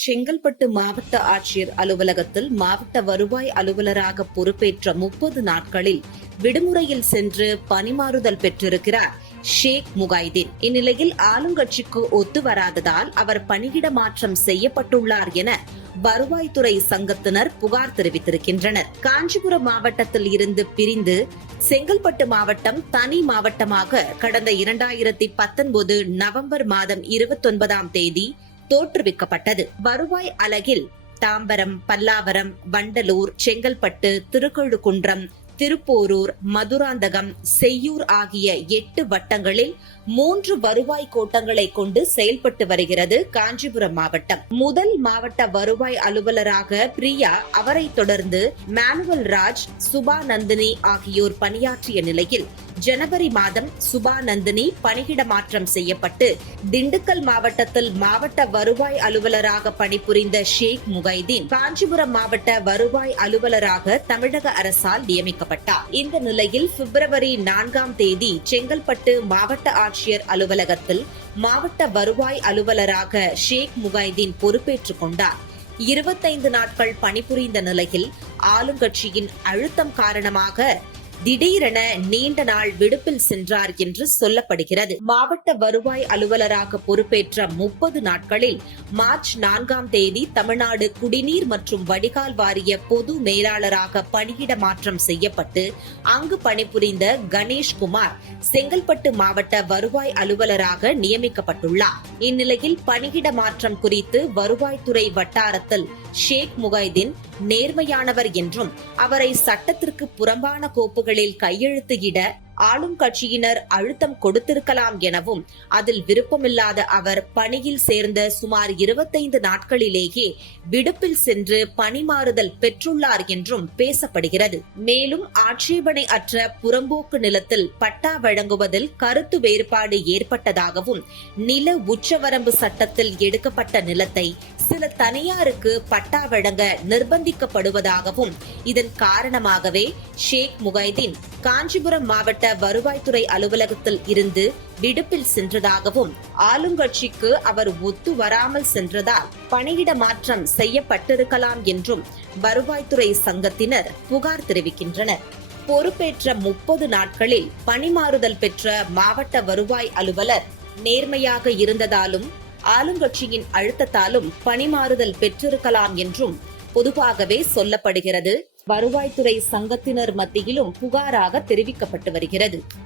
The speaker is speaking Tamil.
செங்கல்பட்டு மாவட்ட ஆட்சியர் அலுவலகத்தில் மாவட்ட வருவாய் அலுவலராக பொறுப்பேற்ற முப்பது நாட்களில் விடுமுறையில் சென்று பணிமாறுதல் பெற்றிருக்கிறார் ஷேக் முகைதீன் இந்நிலையில் ஆளுங்கட்சிக்கு ஒத்து வராததால் அவர் பணியிட மாற்றம் செய்யப்பட்டுள்ளார் என வருவாய்த்துறை சங்கத்தினர் புகார் தெரிவித்திருக்கின்றனர். காஞ்சிபுரம் மாவட்டத்தில் இருந்து பிரிந்து செங்கல்பட்டு மாவட்டம் தனி மாவட்டமாக கடந்த இரண்டாயிரத்தி பத்தொன்பது நவம்பர் மாதம் இருபத்தொன்பதாம் தேதி தோற்றுவிக்கப்பட்டது. வருவாய் அலகில் தாம்பரம் பல்லாவரம் வண்டலூர் செங்கல்பட்டு திருக்கழுக்குன்றம் திருப்போரூர் மதுராந்தகம் செய்யூர் ஆகிய எட்டு வட்டங்களில் மூன்று வருவாய் கோட்டங்களை கொண்டு செயல்பட்டு வருகிறது காஞ்சிபுரம் மாவட்டம். முதல் மாவட்ட வருவாய் அலுவலராக பிரியா அவரை தொடர்ந்து மேனுவல் ராஜ் சுபா நந்தினி ஆகியோர் பணியாற்றிய நிலையில் ஜனவரி மாதம் சுபா நந்தினி பணியிட மாற்றம் செய்யப்பட்டு திண்டுக்கல் மாவட்டத்தில் மாவட்ட வருவாய் அலுவலராக பணிபுரிந்த ஷேக் முகைதீன் காஞ்சிபுரம் மாவட்ட வருவாய் அலுவலராக தமிழக அரசால் நியமிக்கப்பட்டார். இந்த நிலையில் பிப்ரவரி நான்காம் தேதி செங்கல்பட்டு மாவட்ட ஆட்சியர் அலுவலகத்தில் மாவட்ட வருவாய் அலுவலராக ஷேக் முகைதீன் பொறுப்பேற்றுக் கொண்டார். இருபத்தைந்து நாட்கள் பணிபுரிந்த நிலையில் ஆளுங்கட்சியின் அழுத்தம் காரணமாக திடீரென நீண்ட நாள் விடுப்பில் சென்றார் என்று சொல்லப்படுகிறது. மாவட்ட வருவாய் அலுவலராக பொறுப்பேற்ற முப்பது நாட்களில் மார்ச் நான்காம் தேதி தமிழ்நாடு குடிநீர் மற்றும் வடிகால் வாரிய பொது மேலாளராக பணியிட மாற்றம் செய்யப்பட்டு அங்கு பணிபுரிந்த கணேஷ்குமார் செங்கல்பட்டு மாவட்ட வருவாய் அலுவலராக நியமிக்கப்பட்டுள்ளார். இந்நிலையில் பணியிட மாற்றம் குறித்து வருவாய்த்துறை வட்டாரத்தில் ஷேக் முகைதீன் நேர்மையானவர் என்றும் அவரை சட்டத்திற்கு புறம்பான கோப்புகளில் கையெழுத்து இட ஆளும் கட்சியினர் அழுத்தம் கொடுத்திருக்கலாம் எனவும் அதில் விருப்பமில்லாத அவர் பணியில் சேர்ந்த சுமார் இருபத்தைந்து நாட்களிலேயே விடுப்பில் சென்று பணிமாறுதல் பெற்றுள்ளார் என்றும் பேசப்படுகிறது. மேலும் ஆட்சேபனை அற்ற புறம்போக்கு நிலத்தில் பட்டா வழங்குவதில் கருத்து வேறுபாடு ஏற்பட்டதாகவும் நில உச்சவரம்பு சட்டத்தில் எடுக்கப்பட்ட நிலத்தை சில தனியாருக்கு பட்டா வழங்க நிர்பந்திக்கப்படுவதாகவும் இதன் காரணமாகவே ஷேக் முகைதீன் காஞ்சிபுரம் மாவட்ட வருவாய்த்துறை அலுவலகத்தில் இருந்து விடுப்பில் சென்றதாகவும் ஆளுங்கட்சிக்கு அவர் ஒத்து வராமல் சென்றதால் பணியிட மாற்றம் செய்யப்பட்டிருக்கலாம் என்றும் வருவாய்த்துறை சங்கத்தினர் புகார் தெரிவிக்கின்றனர். பொறுப்பேற்ற முப்பது நாட்களில் பணிமாறுதல் பெற்ற மாவட்ட வருவாய் அலுவலர் நேர்மையாக இருந்ததாலும் ஆளுங்கட்சியின் அழுத்தத்தாலும் பணிமாறுதல் பெற்றிருக்கலாம் என்றும் பொதுவாகவே சொல்லப்படுகிறது. வருவாய்த்துறை சங்கத்தினர் மத்தியிலும் புகாராக தெரிவிக்கப்பட்டு வருகிறது.